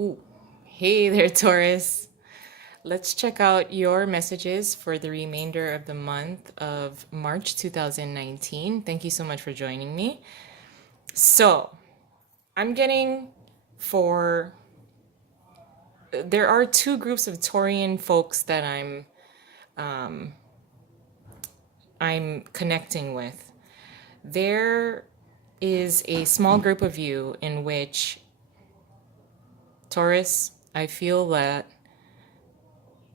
Ooh, hey there, Taurus. Let's check out your messages for the remainder of the month of March 2019. Thank you so much for joining me. So, I'm getting for there are two groups of Taurian folks that I'm connecting with. There is a small group of you in which Taurus, I feel that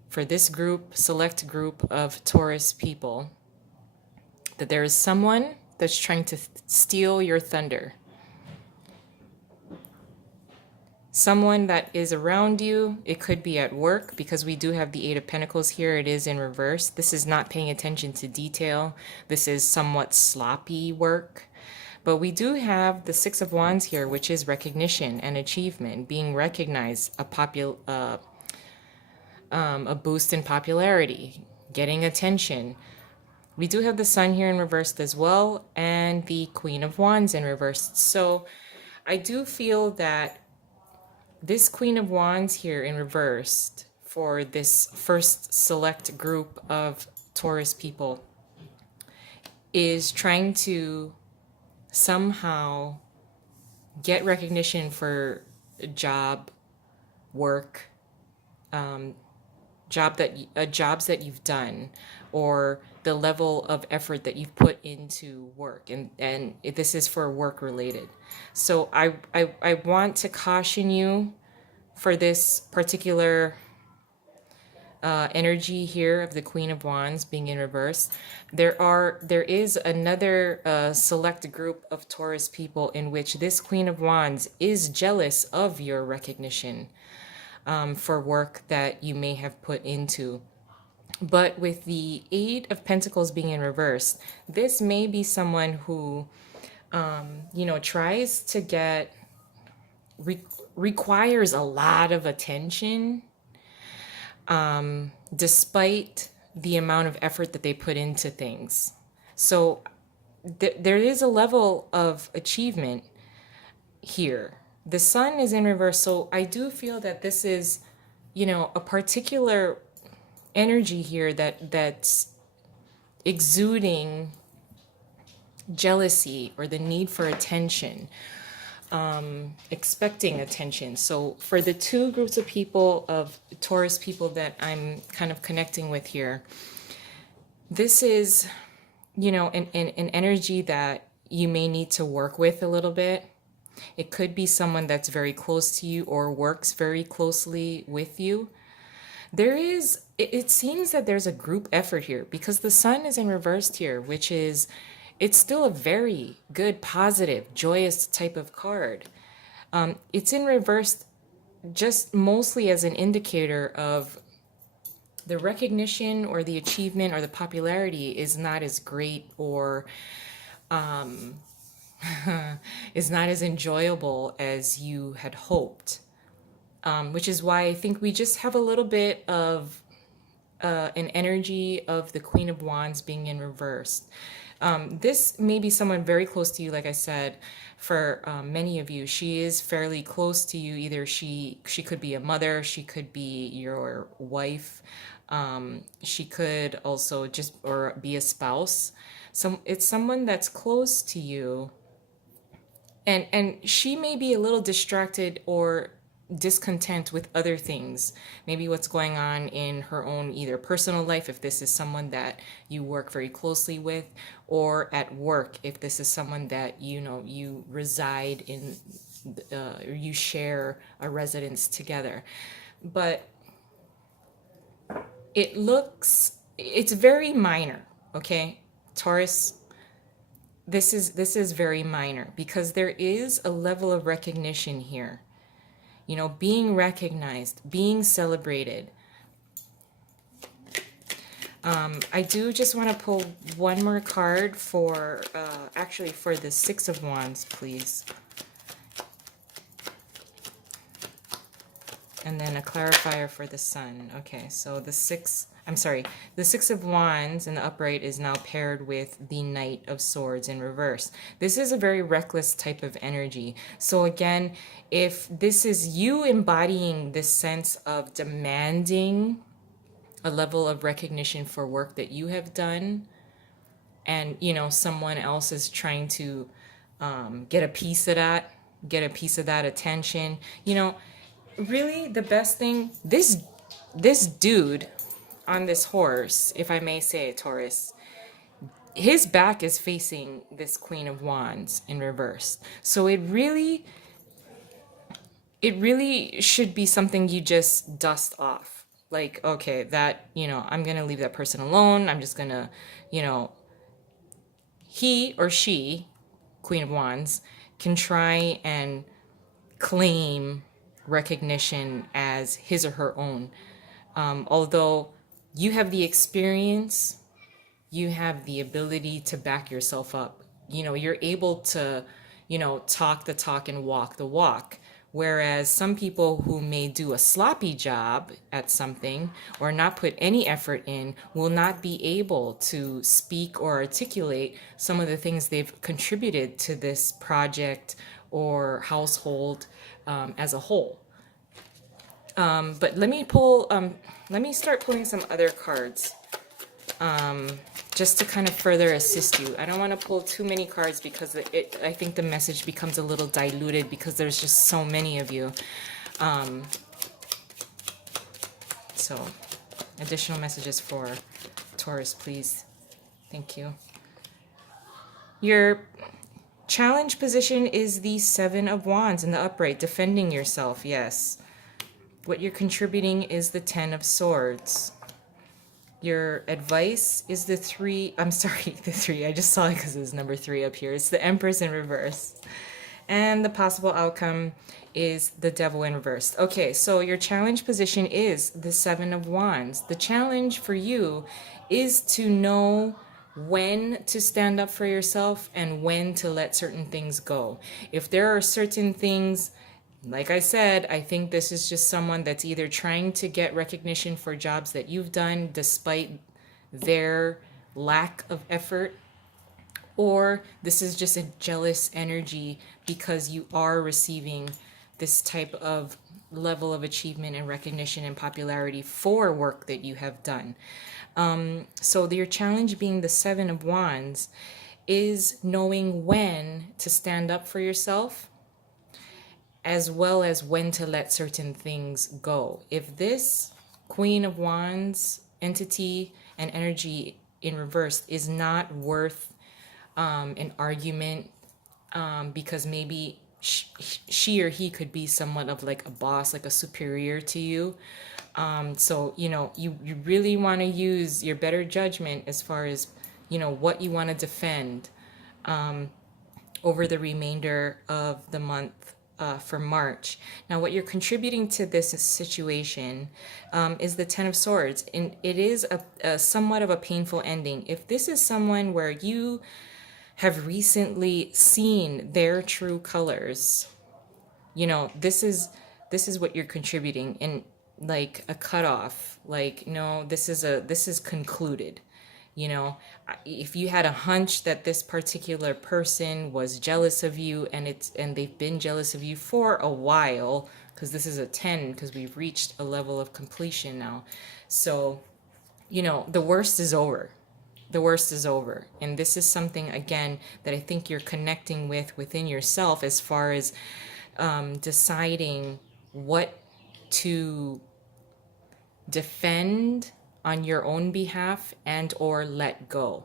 for this group, select group of Taurus people, that there is someone that's trying to steal your thunder. Someone that is around you. It could be at work because we do have the Eight of Pentacles here. It is in reverse. This is not paying attention to detail. This is somewhat sloppy work. But we do have the Six of Wands here, which is recognition and achievement, being recognized, a boost in popularity, getting attention. We do have the Sun here in reversed as well, and the Queen of Wands in reversed. So I do feel that this Queen of Wands here in reversed for this first select group of Taurus people is trying to somehow get recognition for job, work, jobs that you've done, or the level of effort that you've put into work, and this is for work related. So I want to caution you for this particular energy here of the Queen of Wands being in reverse. There is another select group of Taurus people in which this Queen of Wands is jealous of your recognition for work that you may have put into. But with the Eight of Pentacles being in reverse, this may be someone who, tries to get, requires a lot of attention, despite the amount of effort that they put into things. So there is a level of achievement here. The Sun is in reverse, so I do feel that this is, a particular energy here that's exuding jealousy or the need for attention, expecting attention. So for the two groups of people, of Taurus people that I'm kind of connecting with here, this is, an energy that you may need to work with a little bit. It could be someone that's very close to you or works very closely with you. It seems that there's a group effort here because the Sun is in reversed here, which is, it's still a very good, positive, joyous type of card. It's in reverse just mostly as an indicator of the recognition or the achievement or the popularity is not as great, or is not as enjoyable as you had hoped. Which is why I think we just have a little bit of an energy of the Queen of Wands being in reverse. This may be someone very close to you, like I said, for many of you. She is fairly close to you. Either she could be a mother, she could be your wife, she could also just or be a spouse. So it's someone that's close to you, and she may be a little distracted or discontent with other things, maybe what's going on in her own either personal life, if this is someone that you work very closely with, or at work, if this is someone that you reside in, or you share a residence together. But it's very minor, okay, Taurus. This is very minor because there is a level of recognition here, being recognized, being celebrated. I do just want to pull one more card for, actually for the Six of Wands, please. And then a clarifier for the sun. Okay, so the Six of Wands in the upright is now paired with the Knight of Swords in reverse. This is a very reckless type of energy. So again, if this is you embodying this sense of demanding a level of recognition for work that you have done, and someone else is trying to get a piece of that, attention, really the best thing, this dude on this horse, if I may say it, Taurus, his back is facing this Queen of Wands in reverse. So it really should be something you just dust off. Like, okay, that, I'm gonna leave that person alone. I'm just gonna, you know, he or she, Queen of Wands, can try and claim recognition as his or her own. Although you have the experience, you have the ability to back yourself up. You're able to, talk the talk and walk the walk. Whereas some people who may do a sloppy job at something or not put any effort in will not be able to speak or articulate some of the things they've contributed to this project or household as a whole. But let me start pulling some other cards just to kind of further assist you. I don't want to pull too many cards because I think the message becomes a little diluted because there's just so many of you. So additional messages for Taurus, please. Thank you. Your challenge position is the Seven of Wands in the upright, defending yourself, yes. What you're contributing is the Ten of Swords. Your advice is the three, I'm sorry, the three, I just saw it because it was number 3 up here. It's the Empress in reverse. And the possible outcome is the Devil in reverse. Okay, so your challenge position is the Seven of Wands. The challenge for you is to know when to stand up for yourself and when to let certain things go. If there are certain things, like I said, I think this is just someone that's either trying to get recognition for jobs that you've done despite their lack of effort, or this is just a jealous energy because you are receiving this type of level of achievement and recognition and popularity for work that you have done. So your challenge being the Seven of Wands is knowing when to stand up for yourself as well as when to let certain things go. If this Queen of Wands entity and energy in reverse is not worth an argument, because maybe she or he could be somewhat of like a boss, like a superior to you. So, you really want to use your better judgment as far as, what you want to defend over the remainder of the month for March. Now, what you're contributing to this situation is the Ten of Swords, and it is a somewhat of a painful ending. If this is someone where you have recently seen their true colors, this is what you're contributing in, like a cutoff. Like, no, this is concluded. If you had a hunch that this particular person was jealous of you and they've been jealous of you for a while, because this is a 10, because we've reached a level of completion now. So, the worst is over. The worst is over. And this is something, again, that I think you're connecting with within yourself as far as deciding what to defend on your own behalf and or let go.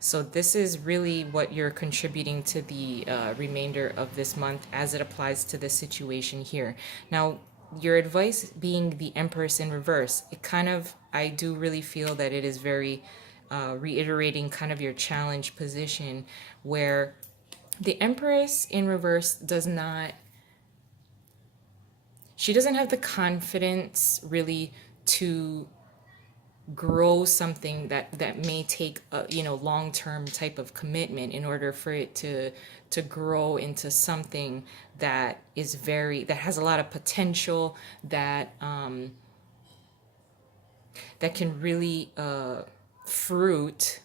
So this is really what you're contributing to the remainder of this month as it applies to this situation here. Now, your advice being the Empress in reverse, I do really feel that it is very reiterating kind of your challenge position, where the Empress in reverse doesn't have the confidence really to grow something that may take a, long-term type of commitment in order for it to grow into something that has a lot of potential, that can really fruit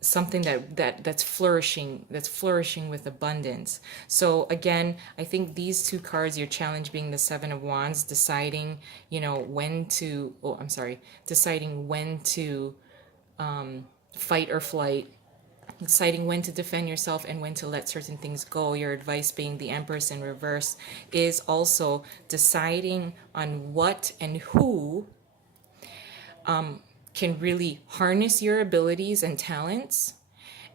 something that's flourishing with abundance. So again, I think these two cards, your challenge being the Seven of Wands, deciding deciding when to fight or flight, deciding when to defend yourself and when to let certain things go. Your advice being the Empress in reverse is also deciding on what and who can really harness your abilities and talents,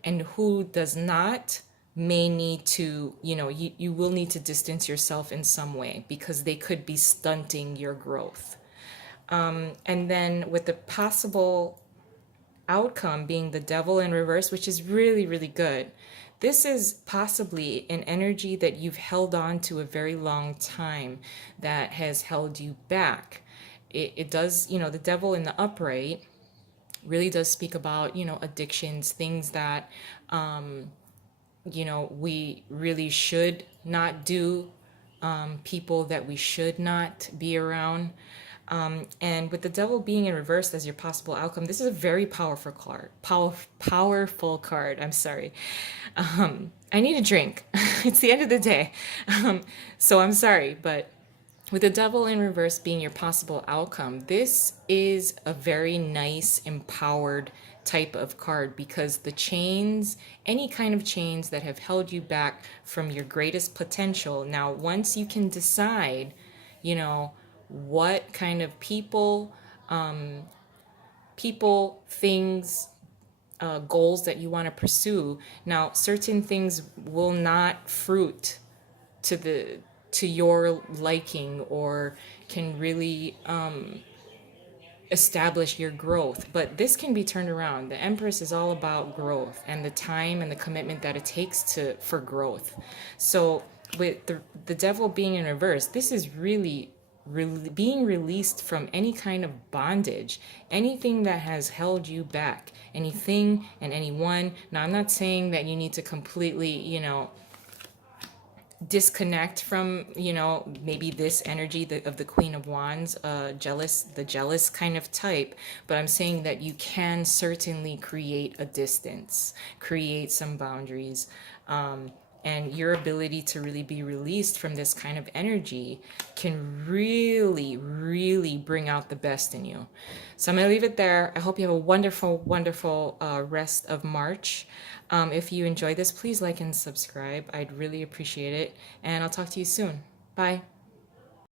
and who does not may need to, you will need to distance yourself in some way because they could be stunting your growth. And then with the possible outcome being the Devil in reverse, which is really, really good. This is possibly an energy that you've held on to a very long time that has held you back. It does, the Devil in the upright really does speak about, addictions, things that, we really should not do, people that we should not be around. And with the Devil being in reverse as your possible outcome, this is a very powerful card. Powerful card. I'm sorry. I need a drink. It's the end of the day. So I'm sorry, but with the Devil in reverse being your possible outcome, this is a very nice, empowered type of card, because the chains, any kind of chains that have held you back from your greatest potential, now once you can decide, what kind of things, goals that you want to pursue. Now, certain things will not fruit to your liking, or can really establish your growth, but this can be turned around. The Empress is all about growth and the time and the commitment that it takes for growth. So with the Devil being in reverse, this is really being released from any kind of bondage, anything that has held you back, anything and anyone. Now, I'm not saying that you need to completely, disconnect from, maybe this energy of the Queen of Wands, the jealous kind of type, but I'm saying that you can certainly create a distance, create some boundaries, and your ability to really be released from this kind of energy can really, really bring out the best in you. So I'm going to leave it there. I hope you have a wonderful, wonderful rest of March. If you enjoyed this, please like and subscribe. I'd really appreciate it. And I'll talk to you soon. Bye.